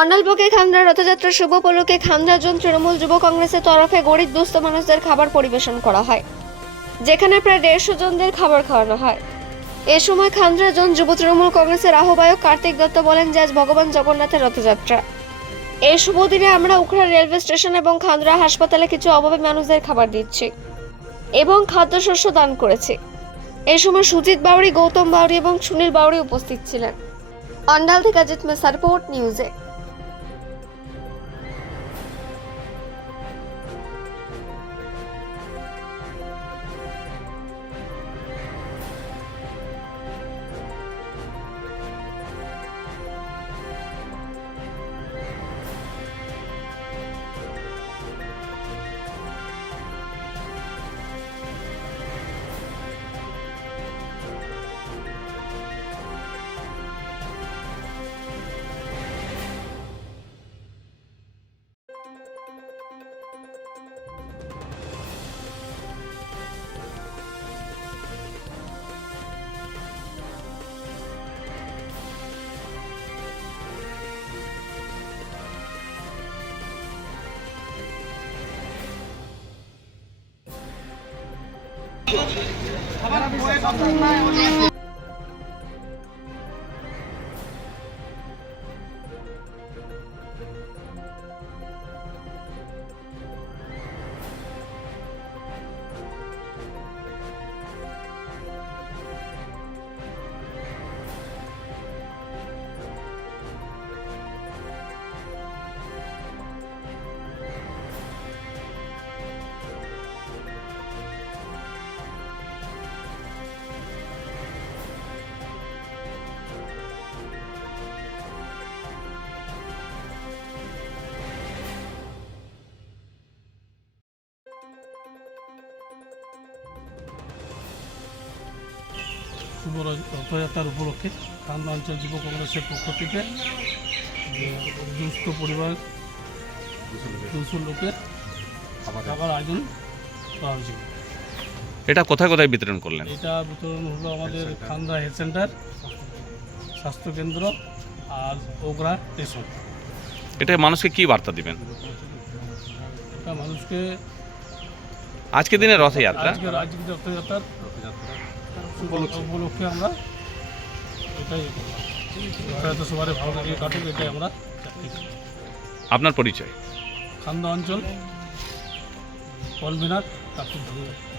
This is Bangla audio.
অন্যালবকে খামরা রথযাত্রা শুভ উপলক্ষে খামরাজন তৃণমূল যুব কংগ্রেসের তরফে গরিব দুস্থ মানুষদের খাবার পরিবেশন করা হয়, যেখানে প্রায় 150 জনদের খাবার খাওয়ানো হয়। এ সময় খামরাজন যুব তৃণমূল কংগ্রেসের আহ্বায়ক কার্তিক দত্ত বলেন যে আজ ভগবান জগন্নাথের রথযাত্রা। এই শুভ দিনে আমরা উখড়া রেলওয়ে স্টেশন এবং খান্দ্রা হাসপাতালে কিছু অভাবী মানুষদের খাবার দিচ্ছি এবং খাদ্যশস্য দান করেছি। এই সময় সুজিত বাউরি, গৌতম বাউরি এবং সুনীল বাউরি উপস্থিত ছিলেন। অন্ডাল থেকে অজিত মেসা, রিপোর্ট নিউজে। শুভ রথযাত্রার উপলক্ষে খামরা অঞ্চল যুব কংগ্রেসের পক্ষ থেকে দুস্থ পরিবার 200 লোকের খাবার আয়োজন করা হয়েছিল। এটা কোথায় কোথায় বিতরণ করলেন? এটা বিতরণ হলো আমাদের খামরা হেলথ সেন্টার, স্বাস্থ্যকেন্দ্র আর ওগরা স্টেশন। এটা মানুষকে কি বার্তা দিবেন? এটা মানুষকে আজকে দিনে রথযাত্রা, আজকে রথযাত্রার উপলক্ষে আমরা এটাই রথযাত্রা সবাই ভালো লাগে কাটুক, এটাই আমরা আপনার পরিচয়? খামরা অঞ্চল কনভেনার কার্তিক দত্ত।